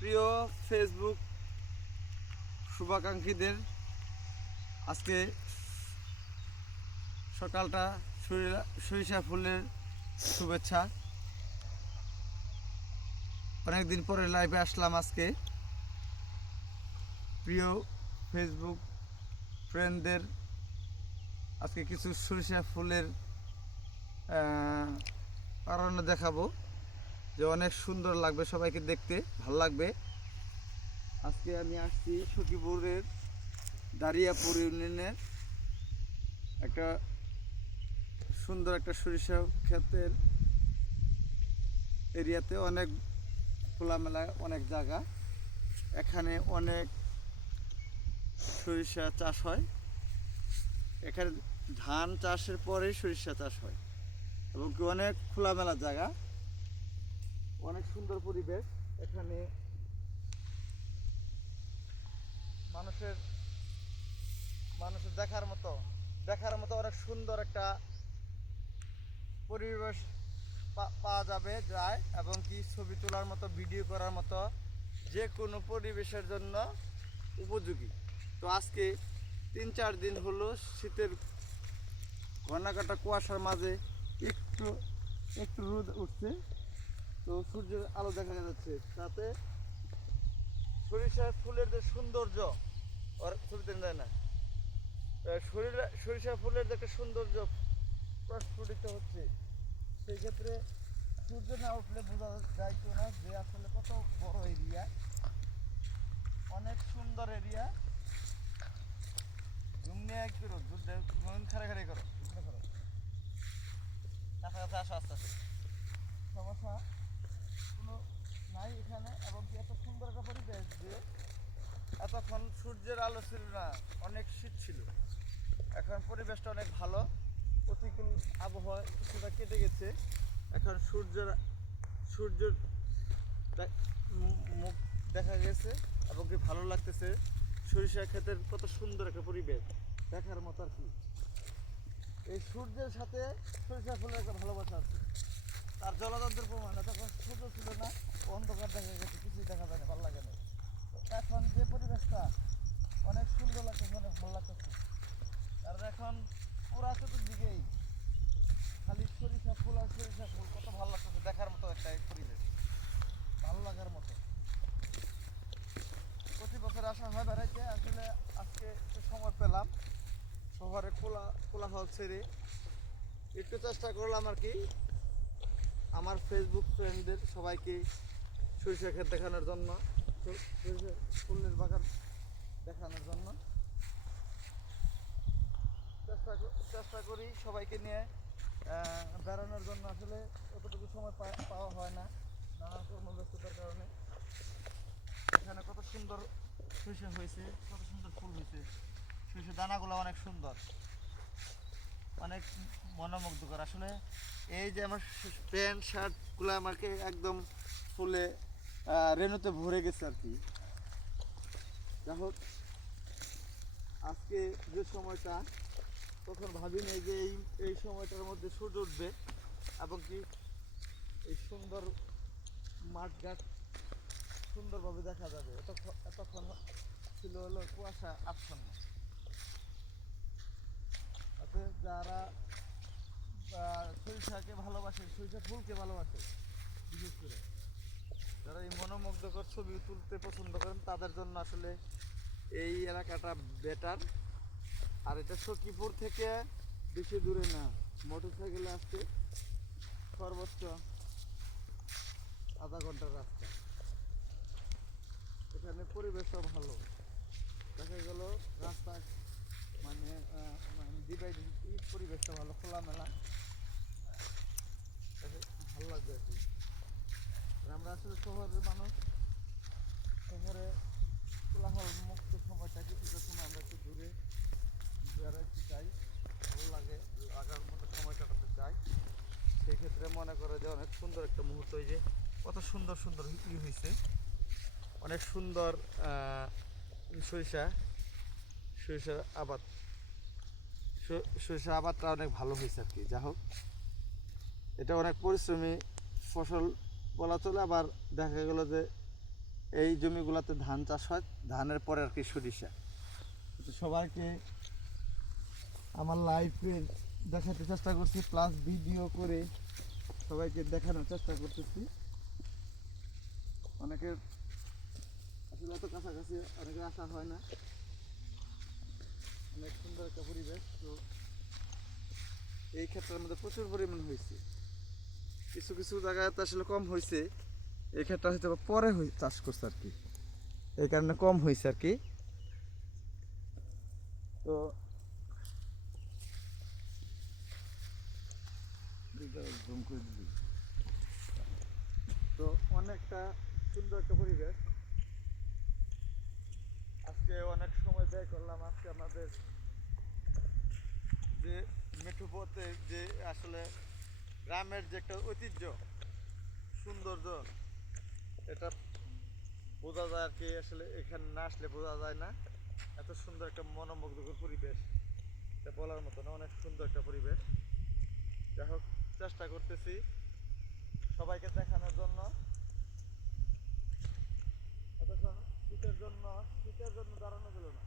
প্রিয় ফেসবুক শুভাকাঙ্ক্ষীদের, আজকে সকালটা সরিষা- ফুলের শুভেচ্ছা। অনেকদিন পরে লাইভে আসলাম আজকে। প্রিয় ফেসবুক ফ্রেন্ডদের আজকে কিছু সরিষা ফুলের কারণে দেখাবো। যে অনেক সুন্দর লাগবে সবাইকে দেখতে, ভালো লাগবে। আজকে আমি আসছি সখীপুরের দাঁড়িয়াপুর ইউনিয়নের একটা সুন্দর একটা সরিষা ক্ষেতের এরিয়াতে অনেক খোলামেলা অনেক জায়গা। এখানে অনেক সরিষা চাষ হয়। এখানে ধান চাষের পরেই সরিষা চাষ হয় এবং কি অনেক খোলামেলা জায়গা। অনেক সুন্দর পরিবেশ। এখানে মানুষের মানুষের দেখার মতো দেখার মতো অনেক সুন্দর একটা পরিবেশ পাওয়া যাবে যায় এবং কি ছবি তোলার মতো, ভিডিও করার মতো যে কোনো পরিবেশের জন্য উপযোগী। তো আজকে তিন চার দিন হলো শীতের ঘনাকাটা কুয়াশার মাঝে একটু একটু রোদ উঠছে। তো সূর্যের আলো দেখা যাচ্ছে। তাতে সরিষার ফুলের যে সৌন্দর্য ওর ছবিতে যায় না। সরিষা- সরিষা ফুলের যে একটা সৌন্দর্য প্রস্ফুটিত হচ্ছে, সেই ক্ষেত্রে সূর্য না উঠলে বোঝা যাইতো না যে আসলে কত বড় এরিয়া অনেক সুন্দর এরিয়া জুম নিয়ে একটু রোদ মন খারে খারে করো করো। কাছাকাছি আসো আস্তে আস্তে সমস্যা? নাই এখানে, এবং এত সুন্দর একটা পরিবেশ যে এতক্ষণ সূর্যের আলো ছিল না, অনেক শীত ছিল। এখন পরিবেশটা অনেক ভালো। প্রতিকূল আবহাওয়া কিছুটা কেটে গেছে। এখন সূর্যের সূর্যের মুখ দেখা গেছে, এবং কি ভালো লাগতেছে। সরিষা ক্ষেতের কত সুন্দর একটা পরিবেশ, দেখার মতো আর কি। এই সূর্যের সাথে সরিষা ফুলের একটা ভালোবাসা আছে। তার জলতন্ত্রের প্রমাণ তখন সূর্য ছিল না অন্ধকার দেখা গেছে কিছুই দেখা যায় না ভালো লাগে না এখন যে পরিবেশটা অনেক সুন্দর লাগতেছে অনেক ভালো লাগতেছে কারণ এখন পুরা চতুর্দিকেই খালি সরিষা ফুল আর সরিষা ফুল কত ভালো লাগতেছে দেখার মতো একটা পরিবেশ ভালো লাগার মতো প্রতি বছর আসা হয় বেড়াইতে আসলে আজকে একটু সময় পেলাম শহরে খোলা কোলাহল ছেড়ে একটু চেষ্টা করলাম আর কি। আমার ফেসবুক ফ্রেন্ডদের সবাইকে সরিষা ক্ষেত দেখানোর জন্য সরিষা ফুলের বাগান দেখানোর জন্য। চেষ্টা চেষ্টা করি সবাইকে নিয়ে বেড়ানোর জন্য। আসলে অতটুকু সময় পাওয়া হয় না, নানা কর্মব্যস্ততার কারণে। এখানে কত সুন্দর সরিষা হয়েছে, কত সুন্দর ফুল হয়েছে। সরিষা দানাগুলো অনেক সুন্দর, অনেক মনোমুগ্ধকর। আসলে এই যে আমার প্যান্ট, শার্টগুলো আমাকে একদম ফুলে রেণুতে ভরে গেছে আর কি। যাই হোক, আজকে যে সময়টা, তখন ভাবি নাই যে এই এই সময়টার মধ্যে সূর্য উঠবে এবং কি এই সুন্দর মাঠঘাট সুন্দরভাবে দেখা যাবে। এতক্ষণ এতক্ষণ ছিল হলো কুয়াশা আচ্ছন্ন। তাতে যারা সরিষাকে ভালোবাসে, সরিষা ফুলকে ভালোবাসে, বিশেষ করে যারা এই মনোমুগ্ধকর ছবি তুলতে পছন্দ করেন তাদের জন্য আসলে এই এলাকাটা বেটার আর এটা সখীপুর থেকে বেশি দূরে না। মোটর সাইকেলে আসতে সর্বোচ্চ আধা ঘণ্টার রাস্তা। এখানে পরিবেশও ভালো। দেখা গেল রাস্তা মানে আহ, মানে ডিভাইড পরিবেশটা ভালো খোলামেলা। ভালো লাগবে আর কি। আমরা আসলে শহরের মানুষ। শহরে কোলাহল মুক্ত সময়টা কিছুটা সময় আমরা একটু দূরে বেড়াইতে চাই। ভালো লাগে লাগার মতো সময় কাটাতে চাই। সেই ক্ষেত্রে মনে করে যে অনেক সুন্দর একটা মুহূর্ত এই যে, কত সুন্দর সুন্দর ই হয়েছে অনেক সুন্দর সরিষা, সরিষার আবাদ। স- সরিষার আবাদটা অনেক ভালো হয়েছে আর কি। যা হোক, এটা অনেক পরিশ্রমী ফসল বলা চলে, আবার দেখা গেল যে এই জমিগুলোতে ধান চাষ হয়, ধানের পরে আর কি সরিষা। তো সবাইকে আমার লাইফে দেখাতে চেষ্টা করছি প্লাস ভিডিও করে সবাইকে দেখানোর চেষ্টা করতেছি। অনেকের আসলে এত কাছাকাছি অনেকের আসা হয় না। অনেক সুন্দর একটা পরিবেশ, তো এই ক্ষেত্রের মধ্যে প্রচুর পরিমাণ হয়েছে। কিছু কিছু জায়গায় আসলে কম হয়েছে এই ক্ষেত্রে হয়তো পরে চাষ করছে আর কি। এই কারণে কম হয়েছে আর কি। তো তো অনেকটা সুন্দর একটা পরিবেশ। আজকে অনেক সময় ব্যয় করলাম। আজকে আমাদের যে মেঠোপথে যে আসলে গ্রামের যে একটা ঐতিহ্য, সৌন্দর্য, এটা বোঝা যায় আর কি, আসলে এখানে না আসলে বোঝা যায় না। এত সুন্দর একটা মনোমুগ্ধকর পরিবেশ, এটা বলার মতো না, অনেক সুন্দর একটা পরিবেশ। যাই হোক, চেষ্টা করতেছি সবাইকে দেখানোর জন্য। এতক্ষণ শীতের জন্য শীতের জন্য দাঁড়ানো গেল না।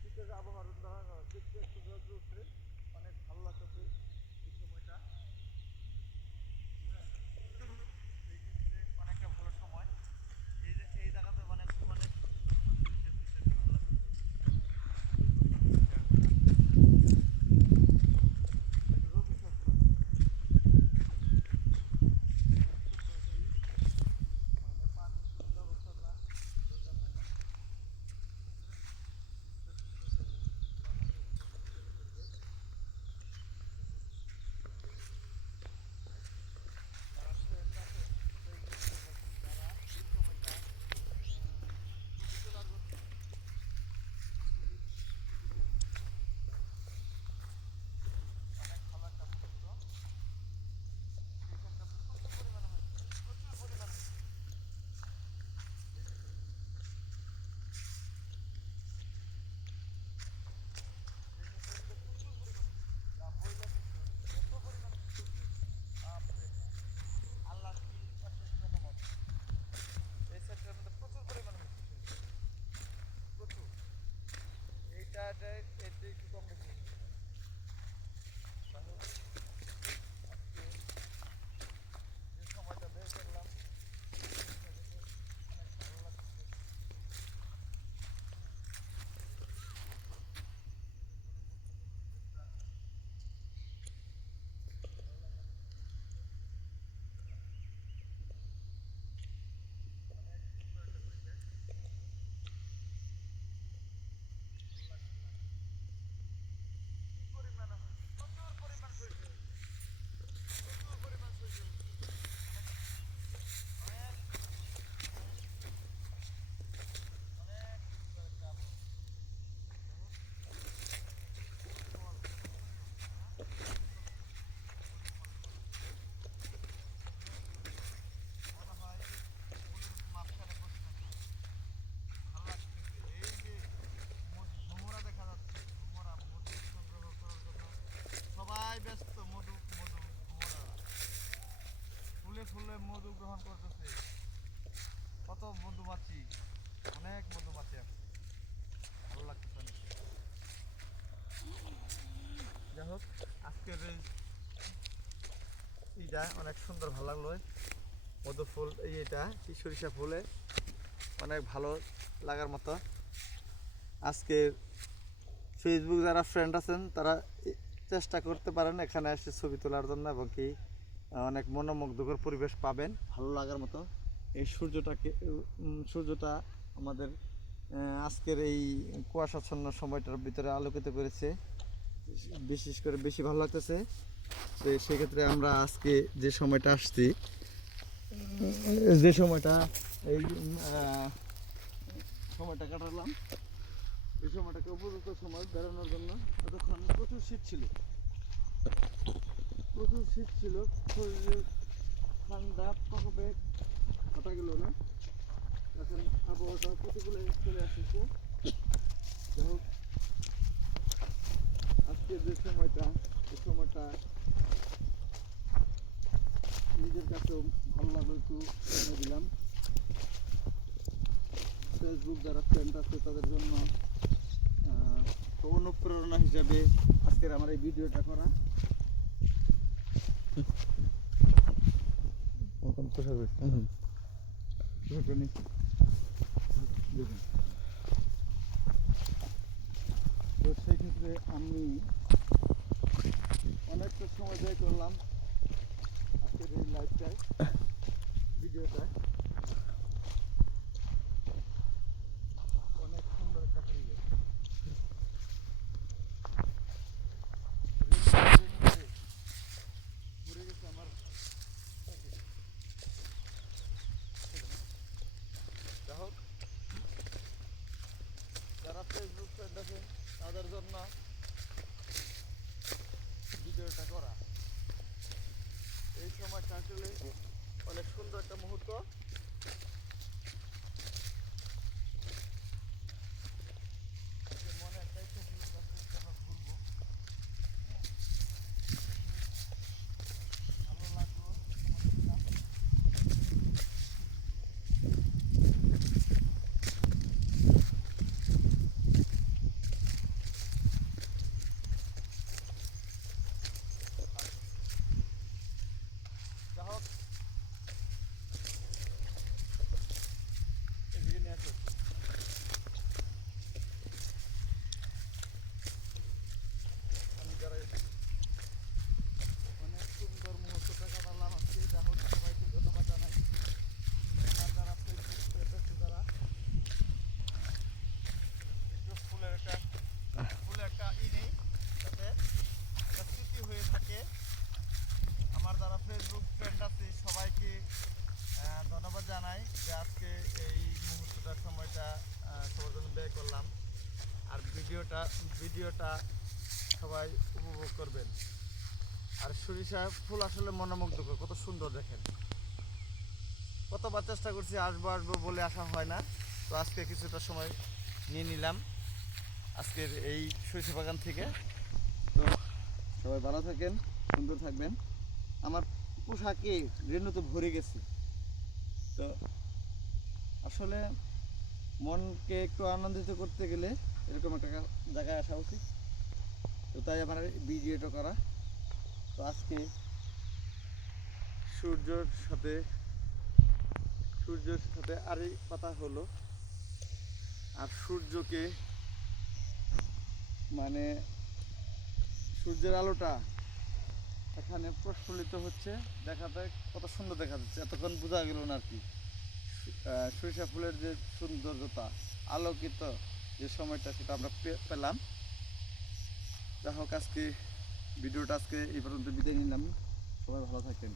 শীতের আবহাওয়ার দাঁড়ানো। শীতটা একটু মধুমাছি অনেক মধুমাছি ভালো লাগতেছে যাই হোক, আজকের এই এইটা অনেক সুন্দর ভালো লাগল। মধু ফুল এই এটা সরিষা ফুলে, অনেক ভালো লাগার মতো। আজকে ফেসবুক যারা ফ্রেন্ড আছেন, তারা চেষ্টা করতে পারেন এখানে এসে ছবি তোলার জন্য এবং কি অনেক মনোমুগ্ধকর পরিবেশ পাবেন, ভালো লাগার মতো। এই সূর্যটাকে সূর্যটা আমাদের আজকের এই কুয়াশাচ্ছন্ন সময়টার ভিতরে আলোকিত করেছে। বিশেষ করে বেশি ভালো লাগতেছে। তো সেক্ষেত্রে আমরা আজকে যে সময়টা আসছি, যে সময়টা এই সময়টা কাটালাম, এই সময়টাকে উপযুক্ত সময় বেরোনোর জন্য এতক্ষণ প্রচুর শীত ছিল। প্রচুর শীত ছিল, শরীরে ঠান্ডা প্রকোপে কাটা গেল না? এখন আবহাওয়াটা প্রতিকূলে চলে আসছে। যাই হোক আজকের যে সময়টা এই সময়টা নিজের কাছেও ভালো লাগল একটু দিলাম। ফেসবুক যারা ফ্রেন্ড আছে তাদের জন্য অনুপ্রেরণা হিসেবে আজকের আমার এই ভিডিওটা করা। দেখুন। তো সেই ক্ষেত্রে আমি অনেকটা সময় ব্যয় করলাম আজকের এই লাইফটায় ভিডিওটায় অনেক সুন্দর একটা পরিবেশ রিং করে ঘুরে গেছে আমার পাখি। যাই হোক যারা ফেসবুক ফ্রেন্ড আছে তাদের জন্য ভিডিওটা করা এই সময়টা আসলে অনেক সুন্দর একটা মুহূর্ত আজকে মনে একটা ইচ্ছা ছিল যে আজকে একটা আমরা ঘুরবো হ্যাঁ। ভালো লাগল সময় দিলাম। যা হোক এদিকে নিয়ে আসো আমি যারা এদিকে। অনেক সুন্দর মুহূর্তটা কাটালাম আজকে যা হোক সবাইকে ধন্যবাদ জানাই আমার যারা ফেসবুক পেজ আছে যারা একটু ফুলের একটা ফুলের একটা ই নেই যাতে একটা স্মৃতি হয়ে থাকে আমার যারা ফেসবুক ফ্রেন্ড আছে সবাইকে আহ, ধন্যবাদ জানাই যে আজকে এই মুহূর্তটা সময়টা সবার জন্য ব্যয় করলাম। আর ভিডিওটা ভিডিওটা সবাই উপভোগ করবেন। আর সরিষা ফুল আসলে মনোমুগ্ধকর, কত সুন্দর দেখেন। কতবার চেষ্টা করছি আসব আসব বলে আসা হয় না। তো আজকে কিছুটা সময় নিয়ে নিলাম আজকের এই সরিষা বাগান থেকে। তো সবাই ভালো থাকেন, সুন্দর থাকবেন। আমার পোশাকে রেণু তো ভরে গেছে। তো আসলে মনকে একটু আনন্দিত করতে গেলে এরকম একটা জায়গায় আসা উচিত। তো তাই আমার ভিডিওটা করা। তো আজকে সূর্যর সাথে, সূর্যের সাথে আরে পাতা হলো। আর সূর্যকে মানে সূর্যের আলোটা এখানে প্রস্ফুলিত হচ্ছে। দেখাতে কত সুন্দর দেখা যাচ্ছে। এতক্ষণ বোঝা গেল না আর কি। সরিষা ফুলের যে সৌন্দর্যতা, আলোকিত যে সময়টা সেটা আমরা পেলাম। যাই হোক, আজকে ভিডিওটা আজকে এই পর্যন্ত বিদায় নিলাম। সবাই ভালো থাকেন।